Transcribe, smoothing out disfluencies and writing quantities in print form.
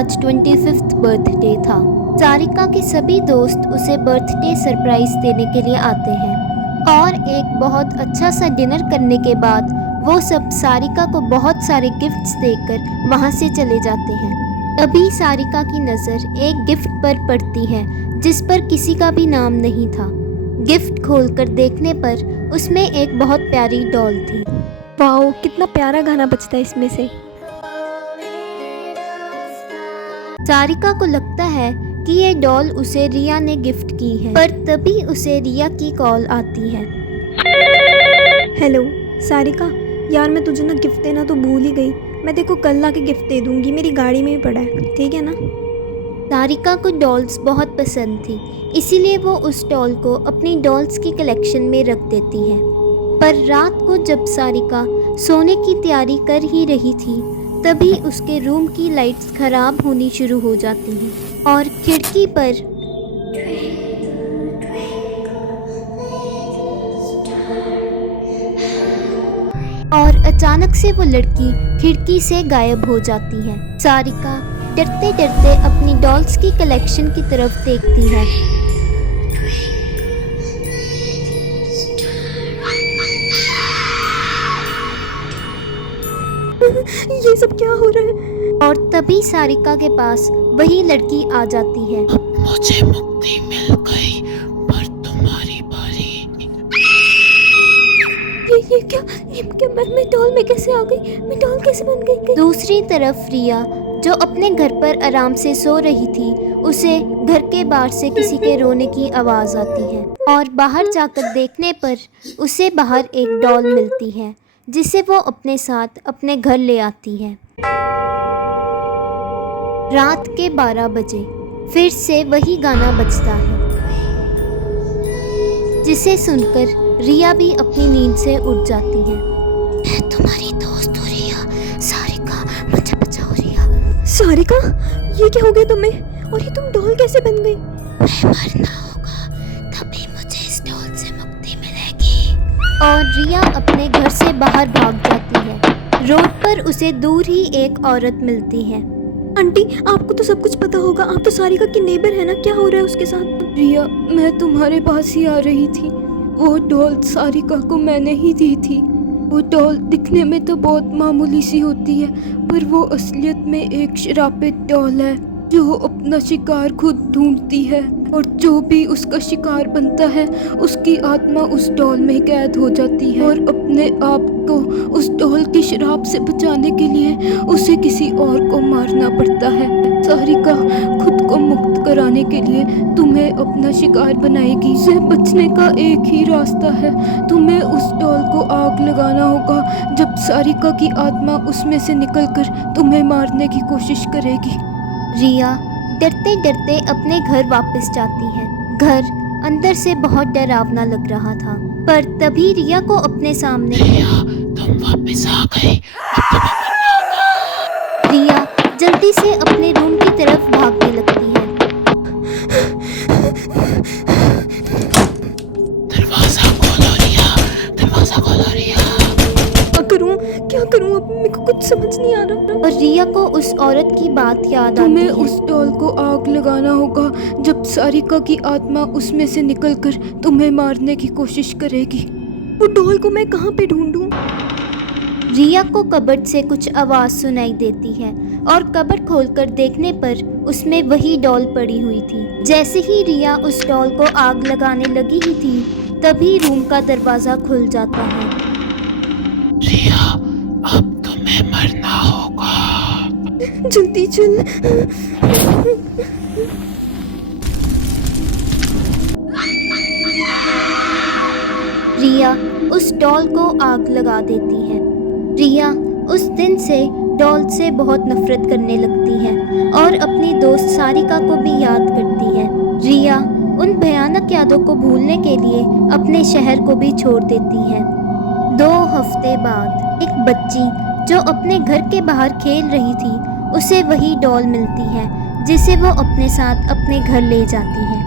आज 25th birthday था। सारिका के सभी दोस्त उसे बर्थडे सरप्राइज देने के लिए आते हैं और एक बहुत अच्छा सा डिनर करने के बाद वो सब सारिका को बहुत सारे गिफ्ट्स देकर वहाँ से चले जाते हैं। तभी सारिका की नज़र एक गिफ्ट पर पड़ती है जिस पर किसी का भी नाम नहीं था। गिफ्ट खोलकर देखने पर उसमें एक बहुत प्यारी डॉल थी। वाओ, कितना प्यारा गाना बजता है इसमें से। सारिका को लगता है कि ये डॉल उसे रिया ने गिफ्ट की है, पर तभी उसे रिया की कॉल आती है। हेलो सारिका, यार मैं तुझे ना गिफ्ट देना तो भूल ही गई। मैं देखो कल ला के गिफ्ट दे दूंगी, मेरी गाड़ी में ही पड़ा है, ठीक है ना। सारिका को डॉल्स बहुत पसंद थी, इसीलिए वो उस डॉल को अपनी डॉल्स की कलेक्शन में रख देती है। पर रात को जब सारिका सोने की तैयारी कर ही रही थी तभी उसके रूम की लाइट्स खराब होनी शुरू हो जाती हैं और खिड़की पर और अचानक से वो लड़की खिड़की से गायब हो जाती है। सारिका डरते डरते अपनी डॉल्स की कलेक्शन की तरफ देखती है। ये सब क्या हो रहा है? और तभी सारिका के पास वही लड़की आ जाती है। मुझे मुक्ति मिल गई, पर तुम्हारी बारी। ये क्या मैं डॉल में कैसे आ गई? मैं डॉल कैसे बन गई? दूसरी तरफ रिया जो अपने घर पर आराम से सो रही थी, उसे घर के बाहर से किसी के रोने की आवाज़ आती है और बाहर जाकर देखने पर उसे बाहर एक डॉल मिलती है जिसे वो अपने साथ अपने घर ले आती है। रात के 12 बजे फिर से वही गाना बजता है जिसे सुनकर रिया भी अपनी नींद से उठ जाती है। मैं तुम्हारी दोस्त हूँ रिया। सारिका, मुझे बचाओ रिया। सारिका, ये क्या हो गया तुम्हें? और ये तुम डॉल कैसे बन गई? मैं मरना होगा, तभी मुझे इस डॉल से मुक्ति मिलेगी। और रिया अपने घर से बाहर भाग जाती है। रोड पर उसे दूर ही एक औरत मिलती है। आंटी, आपको तो सब कुछ पता होगा, आप तो सारिका की नेबर है ना, क्या हो रहा है उसके साथ? रिया, मैं तुम्हारे पास ही आ रही थी। वो डॉल सारिका को मैंने ही दी थी। वो डॉल दिखने में तो बहुत मामूली सी होती है, पर वो असलियत में एक श्रापित डॉल है जो अपना शिकार खुद ढूंढती है और जो भी उसका शिकार बनता है उसकी आत्मा उस डॉल में कैद हो जाती है और अपने आप को उस डॉल की शराब से बचाने के लिए उसे किसी और को मारना पड़ता है। सारिका खुद को मुक्त कराने के लिए तुम्हें अपना शिकार बनाएगी। से बचने का एक ही रास्ता है, तुम्हें उस डॉल को आग लगाना होगा जब सारिका की आत्मा उसमें से निकलकर तुम्हें मारने की कोशिश करेगी। रिया डरते डरते अपने घर वापस जाती है। घर अंदर से बहुत डरावना लग रहा था, पर तभी रिया को अपने सामने रिया, तुम वापस आ गई। अब तुम्हें मरना होगा। रिया जल्दी से अपने रूम की तरफ भागने लगती है। दरवाजा खोलो रिया, दरवाजा खोलो रिया। क्या करूं अब? मेरे को कुछ समझ नहीं आ रहा। और रिया को उस औरत की बात याद आती तुम्हें है। उस डॉल को आग लगाना होगा जब सारिका की आत्मा उसमें से निकलकर तुम्हें मारने की कोशिश करेगी। वो डॉल को मैं कहाँ पे ढूंढूं? रिया को कबर्ड से कुछ आवाज़ सुनाई देती है और कबर्ड खोलकर देखने पर उसमें वही डॉल पड़ी हुई थी। जैसे ही रिया उस डॉल को आग लगाने लगी ही थी तभी रूम का दरवाज़ा खुल जाता है। रिया, अब तुम्हें मरना होगा। जल्दी चल। रिया उस डॉल को आग लगा देती है। रिया उस दिन से डॉल से बहुत नफरत करने लगती है और अपनी दोस्त सारिका को भी याद करती है। रिया उन भयानक यादों को भूलने के लिए अपने शहर को भी छोड़ देती है। 2 हफ्ते बाद एक बच्ची जो अपने घर के बाहर खेल रही थी उसे वही डॉल मिलती है जिसे वो अपने साथ अपने घर ले जाती है।